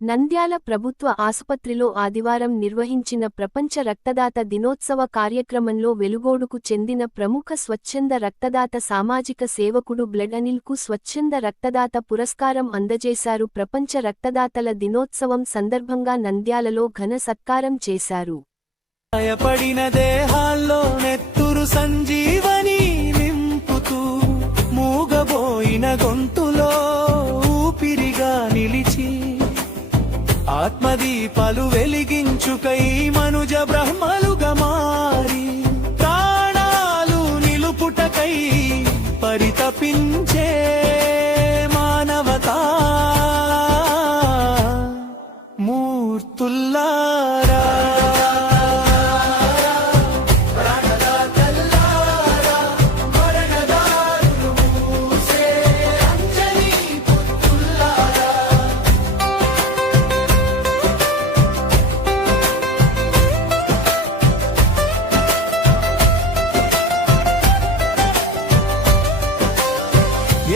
నంద్యాల ప్రభుత్వ ఆసుపత్రిలో ఆదివారం నిర్వహించిన ప్రపంచ రక్తదాత దినోత్సవ కార్యక్రమంలో వెలుగోడుకు చెందిన ప్రముఖ స్వచ్ఛంద రక్తదాత సామాజిక సేవకుడు బ్లడ్ అనిల్కు స్వచ్ఛంద రక్తదాత పురస్కారం అందజేశారు. ప్రపంచ రక్తదాతల దినోత్సవం సందర్భంగా నంద్యాలలో ఘన సత్కారం చేశారు. గాయపడిన దేహాల్లో నెత్తురు సంజీవని నింపుతూ మూగబోయిన గొంతులో ఊపిరిగా నిలిచి ఆత్మదీపాలు వెలిగించుకై మనుజ బ్రహ్మలుగా మారి ప్రాణాలు నిలుపుటకై పరితపించే మానవతా మూర్తుల్లారా,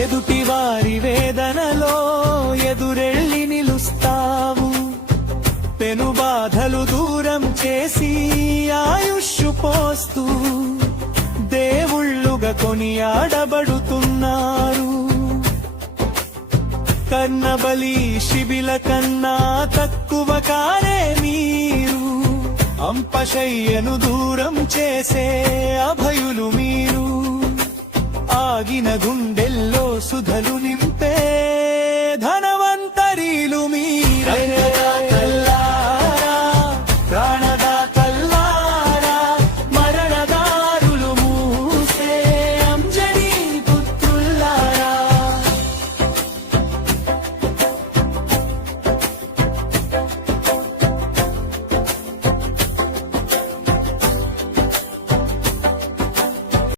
ఎదుటి వారి వేదనలో ఎదురెళ్ళి నిలుస్తావు. పెను బాధలు దూరం చేసి ఆయుష్షు పోస్తూ దేవుళ్ళుగా కొనియాడబడుతున్నారు. కర్ణబలి శిబిల కన్నా తక్కువ కారే మీరు, అంపశయ్యను దూరం చేసే అభయులు మీరు. ఆగిన గుండెల్లో సుధలు నింపే